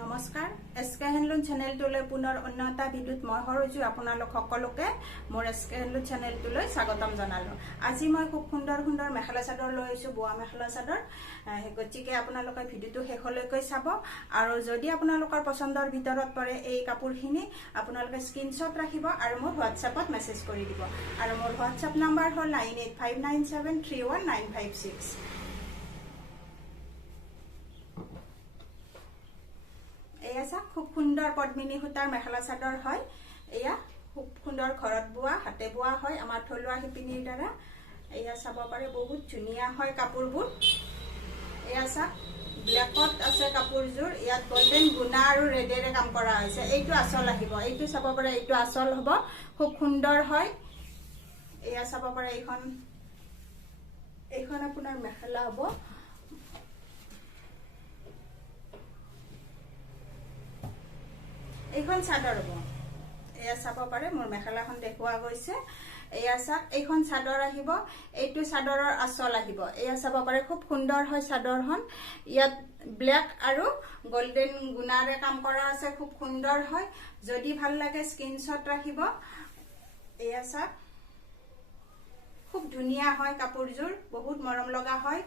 নমস্কাৰ SK handloom চেনেলটোলৈ পুনৰ অন্য এটা ভিডিঅ'ত মই সৰজু আপোনালোক সকলোকে মোৰ এসকে হেণ্ডলুম চেনেলটোলৈ স্বাগতম জনালো। আজি মই খুব সুন্দৰ সুন্দৰ মেখেলা চাদৰ লৈ আহিছো, বোৱা মেখেলা চাদৰ। গতিকে আপোনালোকে ভিডিঅ'টো শেষলৈকে চাব আৰু যদি আপোনালোকৰ পছন্দৰ ভিতৰত পৰে এই কাপোৰখিনি আপোনালোকে স্ক্ৰীনশ্বট ৰাখিব আৰু মোৰ হোৱাটছএপত মেছেজ কৰি দিব। আৰু মোৰ হোৱাটছএপ নাম্বাৰ হ'ল 9859731956। খুব সুন্দৰ পদ্মিনী সূতাৰ মেখেলা চাদৰ হয়। এয়া খুব সুন্দৰ ঘৰত বোৱা, হাতে বোৱা হয় আমাৰ থলুৱা শিপিনীৰ দ্বাৰা। এয়া চাব পাৰে, বহুত ধুনীয়া হয় কাপোৰবোৰ। এয়া চাওক, ব্লেকত আছে কাপোৰযোৰ, ইয়াত গোল্ডেন গুণা আৰু ৰেডেৰে কাম কৰা হৈছে। এইটো আচল আহিব, এইটো চাব পাৰে, এইটো আচল হ'ব, খুব সুন্দৰ হয়। এয়া চাব পাৰে, এইখন আপোনাৰ মেখেলা হ'ব। এইখন চাদৰ হ'ব। এয়া চাব পাৰে, মোৰ মেখেলাখন দেখুওৱা গৈছে। এয়া চাওক, এইখন চাদৰ আহিব, এইটো চাদৰৰ আচল আহিব। এয়া চাব পাৰে, খুব সুন্দৰ হয় চাদৰখন। ইয়াত ব্লেক আৰু গোল্ডেন গুণাৰে কাম কৰা আছে, খুব সুন্দৰ হয়। যদি ভাল লাগে স্ক্ৰীনশ্বট ৰাখিব। এয়া চাওক, খুব ধুনীয়া হয় কাপোৰযোৰ, বহুত মৰম লগা হয়।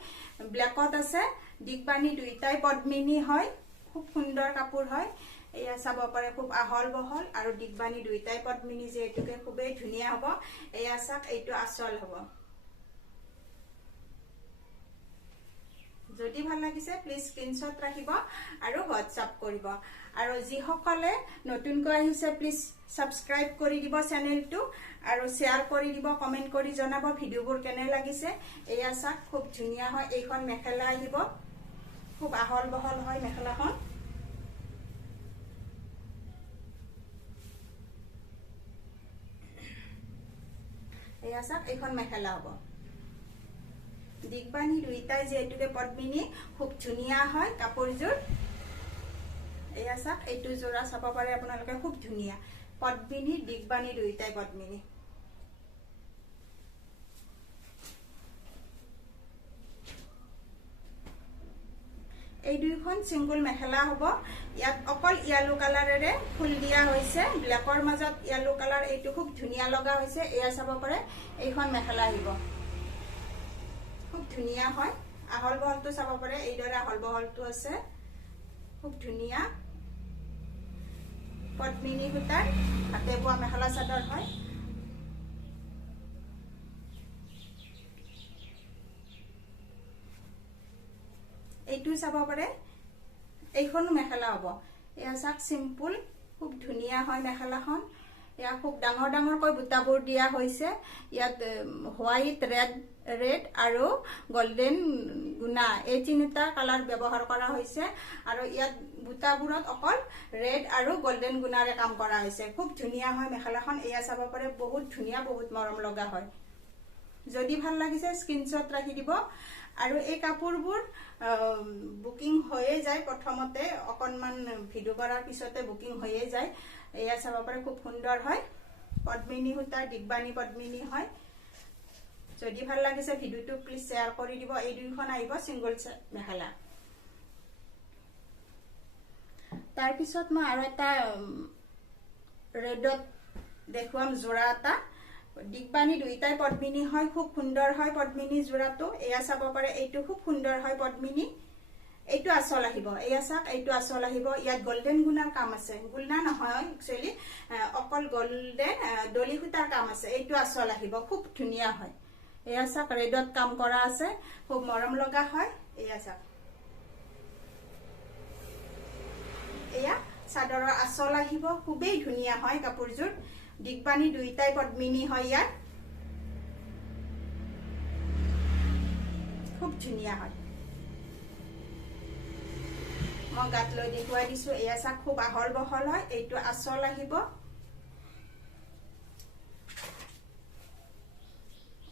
ব্লেকত আছে, দিগবাণী দুইটাই পদ্মিনী হয়, খুব সুন্দৰ কাপোৰ হয়। এয়া চাব পাৰে, খুব আহল বহল আৰু দিগবাণী দুইটাই পদ্মিনী, যিহেতুকে খুবেই ধুনীয়া হ'ব। এয়া চাওক, এইটো আচল হ'ব। যদি ভাল লাগিছে প্লিজ স্ক্ৰীনশ্বট ৰাখিব আৰু হোৱাটছআপ কৰিব। আৰু যিসকলে নতুনকৈ আহিছে প্লিজ ছাবস্ক্ৰাইব কৰি দিব চেনেলটো আৰু শ্বেয়াৰ কৰি দিব, কমেণ্ট কৰি জনাব ভিডিঅ'বোৰ কেনে লাগিছে। এয়া চাওক, খুব ধুনীয়া হয়। এইখন মেখেলা আহিব, খুব আহল বহল হয় মেখেলাখন। এয়া চাওক, এইখন মেখেলা হ'ব। দিগবাণী দুইটাই যিহেতুকে পদ্মিনী, খুব ধুনীয়া হয় কাপোৰযোৰ। এয়া চাওক, এইটো যোৰা চাব পাৰে আপোনালোকে, খুব ধুনীয়া। পদ্মিনী দিগবাণী দুইটাই পদ্মিনী। এই দুইখন চিংগুল মেখেলা হ'ব। ইয়াত অকল য়েলো কালাৰেৰে ফুল দিয়া হৈছে, ব্লেকৰ মাজত য়েলো কালাৰ, এইটো খুব ধুনীয়া লগা হৈছে। এয়া চাব পাৰে, এইখন মেখেলা আহিব, খুব ধুনীয়া হয়। আহল বহলটো চাব পাৰে, এইদৰে আহল বহলটো আছে, খুব ধুনীয়া। পদ্মিনী সূতাৰ হাতে বোৱা মেখেলা চাদৰ হয়। এইটো চাব পাৰে, এইখনো মেখেলা হ'ব। এয়া চাওক, চিম্পুল, খুব ধুনীয়া হয় মেখেলাখন। এয়া খুব ডাঙৰ ডাঙৰকৈ বুটাবোৰ দিয়া হৈছে। ইয়াত হোৱাইট, ৰেড আৰু গোল্ডেন গুণা, এই তিনিটা কালাৰ ব্যৱহাৰ কৰা হৈছে। আৰু ইয়াত বুটাবোৰত অকল ৰেড আৰু গোল্ডেন গুণাৰে কাম কৰা হৈছে। খুব ধুনীয়া হয় মেখেলাখন। এয়া চাব পাৰে, বহুত ধুনীয়া, বহুত মৰম লগা হয়। যদি ভাল লাগিছে স্ক্ৰীনশ্বট ৰাখি দিব। আৰু এই কাপোৰবোৰ বুকিং হৈয়ে যায়, প্ৰথমতে অকণমান ভিডিঅ' কৰাৰ পিছতে বুকিং হৈয়ে যায়। এয়া চাব পাৰে, খুব সুন্দৰ হয়। পদ্মিনী সূতাৰ দিগবাণী পদ্মিনী হয়। যদি ভাল লাগিছে ভিডিঅ'টো প্লিজ শ্বেয়াৰ কৰি দিব। এই দুইখন আহিব চিংগল মেখেলা। তাৰপিছত মই আৰু এটা ৰেডত দেখুৱাম যোৰা এটা। দিগবাণী দুইটাই পদ্মিনী হয়, খুব সুন্দৰ হয় পদ্মিনী যোৰাটো। এয়া চাব পাৰে, এইটো খুব সুন্দৰ হয় পদ্মিনী। এইটো আচল আহিব। এয়া চাওক, এইটো আচল আহিব। ইয়াত গোল্ডেন গুণাৰ কাম আছে, গুণা নহয় একচুৱেলি, অকল গোল্ডেন দলি সূতাৰ কাম আছে। এইটো আচল আহিব, খুব ধুনীয়া হয়। এয়া চাওক, ৰেডত কাম কৰা আছে, খুব মৰম লগা হয়। এয়া চাওক, এয়া চাদৰৰ আচল আহিব, খুবেই ধুনীয়া হয় কাপোৰযোৰ। দিগবাণী দুইটাই পদ্মিনী হয়, ইয়াত খুব ধুনীয়া হয়। মই গাত লৈ দেখুৱাই দিছো। এয়া চাওক, খুব আহল বহল হয়। এইটো আচল আহিব।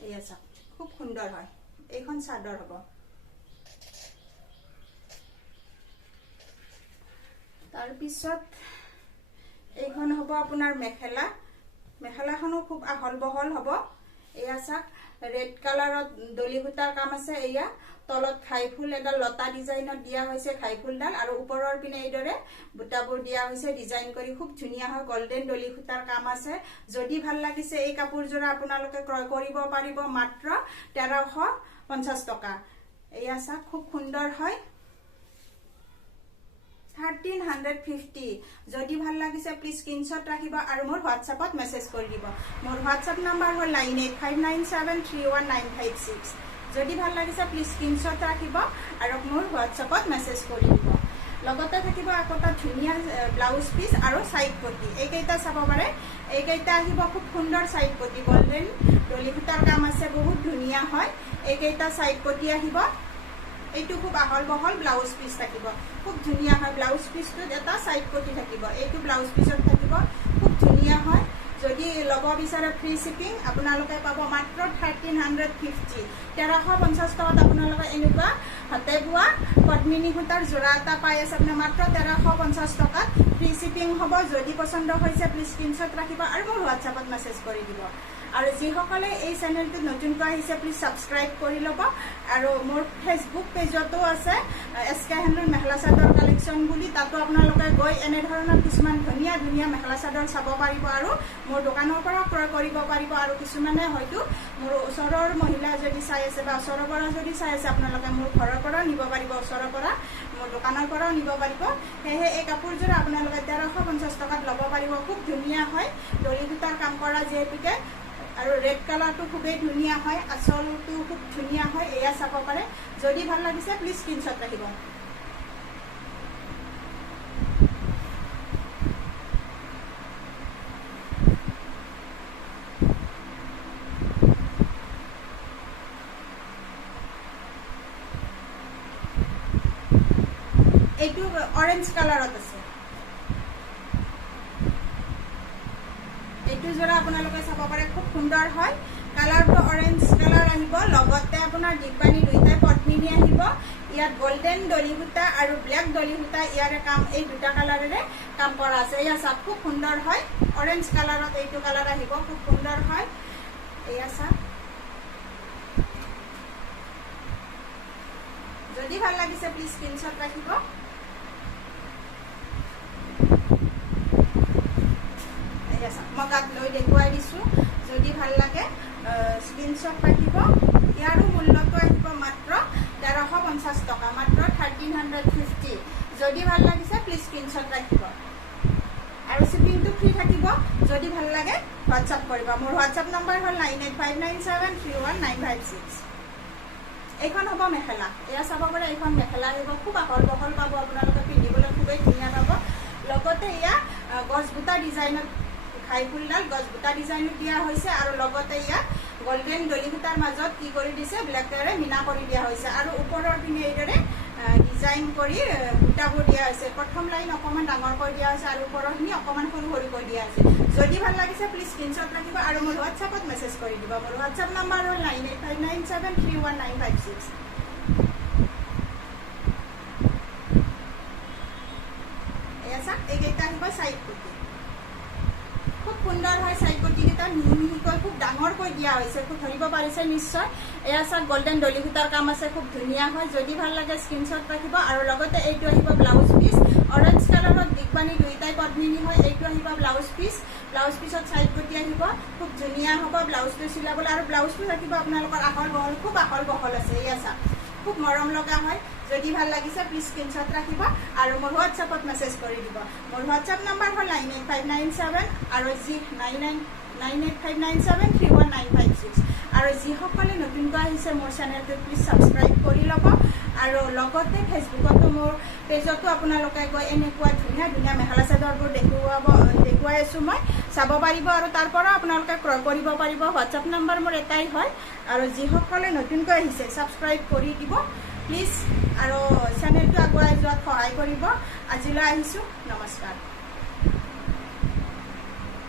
এয়া চাওক, খুব সুন্দৰ হয়। এইখন চাদৰ হ'ব। তাৰপিছত এইখন হ'ব আপোনাৰ মেখেলা। মেখেলাখনো খুব আহল বহল হ'ব। এয়া চাওক, ৰেড কালাৰত দলি সূতাৰ কাম আছে এয়া তলত খাই ফুল এডাল লতা ডিজাইনত দিয়া হৈছে খাই ফুলডাল আৰু ওপৰৰ পিনে এইদৰে বুটাবোৰ দিয়া হৈছে ডিজাইন কৰি খুব ধুনীয়া হয় গোল্ডেন দলি সূতাৰ কাম আছে যদি ভাল লাগিছে এই কাপোৰজোৰা আপোনালোকে ক্ৰয় কৰিব পাৰিব মাত্ৰ 1350 টকা এয়া চাক খুব সুন্দৰ হয় 1350 যদি ভাল লাগিছে প্লিজ স্ক্ৰিনশ্বট ৰাখিব আৰু মোৰ হোৱাটছআপত মেছেজ কৰি দিব মোৰ হোৱাটছআপ নাম্বাৰ হ'ল 9859731956 যদি ভাল লাগিছে প্লিজ স্ক্ৰিনশ্বট ৰাখিব আৰু মোৰ হোৱাটছআপত মেছেজ কৰি দিব লগতে থাকিব আকটা ধুনীয়া ব্লাউজ পিস আৰু সাইড পটি এইকেইটা চাব পাৰে এইকেইটা আহিব খুব সুন্দৰ সাইড পটি গোল্ডেন দলি সূতাৰ কাম আছে বহুত ধুনীয়া হয় এইকেইটা সাইড পটি আহিব এইটো খুব আহল বহল ব্লাউজ পিস থাকিব খুব ধুনীয়া হয় ব্লাউজ পিসটো এটা সাইড পটি থাকিব এইটো ব্লাউজ পিসত থাকিব খুব ধুনীয়া হয় যদি লব বিচাৰে ফ্ৰী শিপিং আপোনালোকে পাব মাত্ৰ 1350 1350 টকাত আপোনালোকে এনেকুৱা হাতে বোৱা পদ্মিনী সূতাৰ জোৰা এটা পাই আছে আপুনি মাত্ৰ 1350 টকাত ফ্ৰী শিপিং হ'ব যদি পছন্দ হৈছে প্লিজ স্ক্ৰিনশ্বট ৰাখিব আৰু মোৰ হোৱাটছআপত মেছেজ কৰি দিব আৰু যিসকলে এই চেনেলটো নতুনকৈ আহিছে প্লিজ সাবস্ক্ৰাইব কৰি ল'ব আৰু মোৰ ফেসবুক পেজতো আছে SK handloom mekhela chador collection বুলি তাতো আপোনালোকে গৈ এনে ধৰণৰ কিছুমান ধুনীয়া ধুনীয়া মেখেলা চাদৰ চাব পাৰিব আৰু মোৰ দোকানৰ পৰা ক্ৰয় কৰিব পাৰিব আৰু কিছুমানে হয়তো মোৰ ওচৰৰ মহিলা যদি চাই আছে বা ওচৰৰ পৰা যদি চাই আছে আপোনালোকে মোৰ ঘৰৰ পৰা নিব পাৰিব ওচৰৰ পৰা মোৰ দোকানৰ পৰা নিব পাৰিব হেহে এই কাপোৰজোৰা আপোনালোকে 1350 টকাত ল'ব পাৰিব খুব ধুনীয়া হয় দলি সূতাৰ কাম কৰা যেহেতুকে আৰু ৰেড কালাৰটো খুবেই ধুনীয়া হয় আচলটো খুব ধুনীয়া হয় এয়া চাব পাৰে যদি ভাল লাগিছে প্লিজ স্ক্ৰিনশ্বট ৰাখিব এইটো অৰেঞ্জ কালাৰত আছে এইটো জোৰা আপোনালোকে চাব পাৰে খুব সুন্দৰ হয় কালাৰটো অৰেঞ্জ কালাৰ আহিব লগতে আপোনাৰ ডিপানি দুইটা পদ্মিনী আহিব ইয়াত গোল্ডেন দলি সূতা আৰু ব্ল্যাক দলি সূতা ইয়াৰে কাম এই দুটা কালাৰেৰে কাম কৰা আছে এয়া চাক খুব সুন্দৰ হয় অৰেঞ্জ কালাৰত এইটো কালাৰ আহিব খুব সুন্দৰ হয় এয়া চাক যদি ভাল লাগিছে প্লিজ স্ক্ৰিনশ্বট ৰাখিব মগাত লৈ দেখুৱাই দিছো যদি ভাল লাগে স্ক্ৰিনশ্বট ৰাখিব ইয়াৰো মূল্যটো আহিব মাত্ৰ 1350 টকা মাত্ৰ 1350 যদি ভাল লাগিছে প্লিজ স্ক্ৰিনশ্বট ৰাখিব আৰু শিপিংটো ফ্ৰী থাকিব যদি ভাল লাগে হোৱাটছআপ কৰিব মোৰ হোৱাটছআপ নম্বৰ হ'ল 9859731956 এইখন হ'ব মেখেলা এয়া চাব পাৰে এইখন মেখেলা আহিব খুব আহল বহল পাব আপোনালোকে পিন্ধিবলৈ খুবেই ধুনীয়া পাব লগতে এয়া গছ বুটা ডিজাইনত খাই ফুলডাল গছ বুটা ডিজাইনত দিয়া হৈছে আৰু লগতে ইয়াত গোল্ডেন দলি সূতাৰ মাজত কি কৰি দিছে ব্ল্যাক কালাৰে মিনা কৰি দিয়া হৈছে আৰু ওপৰৰ পিনে এইদৰে ডিজাইন কৰি বুটাবোৰ দিয়া হৈছে প্ৰথম লাইন অকমান ডাঙৰ কৰি দিয়া হৈছে আৰু ওপৰৰখিনি অকমান সৰু সৰু কৰি দিয়া হৈছে যদি ভাল লাগিছে প্লিজ স্ক্ৰিনশ্বট ৰাখিব আৰু মোৰ হোৱাটছআপত মেছেজ কৰি দিব মোৰ হোৱাটছআপ নম্বৰ হ'ল 9859731956 এয়া চাক এইকেইটা আহিব সাইড পটি খুব সুন্দৰ হয় সাইড পটি কেইটা মিহি মিহিকৈ খুব ডাঙৰকৈ দিয়া হৈছে খুব ধৰিব পাৰিছে নিশ্চয় এয়া চাক গোল্ডেন দলি সূতাৰ কাম আছে খুব ধুনীয়া হয় যদি ভাল লাগে স্ক্ৰিনশ্বট ৰাখিব আৰু লগতে এইটো আহিব ব্লাউজ পিস অৰেঞ্জ কালাৰত দিগবানি দুইটাই পদ্মিনী হয় এইটো আহিব ব্লাউজ পিছত সাইড পটি আহিব খুব ধুনীয়া হ'ব ব্লাউজটো চিলাবলৈ আৰু ব্লাউজটো থাকিব আপোনালোকৰ আহল বহল খুব আহল বহল আছে এয়া চাক খুব মৰম লগা হয় যদি ভাল লাগিছে প্লিজ স্ক্ৰিনশ্বট ৰাখিব আৰু মোৰ হোৱাটছআপত মেছেজ কৰি দিব মোৰ হোৱাটছআপ নম্বৰ হ'ল 98597 আৰু 9859731956 আৰু যিসকলে নতুনকৈ আহিছে মোৰ চেনেলটো প্লিজ সাবস্ক্ৰাইব কৰি ল'ব আৰু লগতে ফেসবুকতো মোৰ পেজতো আপোনালোকে গৈ এনেকুৱা ধুনীয়া ধুনীয়া মেখেলা চাদৰবোৰ দেখুৱাই আছো মই চাব পাৰিব আৰু তাৰ পৰা আপোনালোকে ক্ৰয় কৰিব পাৰিব হোৱাটছআপ নম্বৰ মোৰ এটাই হয় আৰু যিসকলে নতুনকৈ আহিছে সাবস্ক্ৰাইব কৰি দিব প্লিজ আৰু চেনেলটো আগুৱাই যোৱাত সহায় কৰিব আজিলৈ আহিছো নমস্কাৰ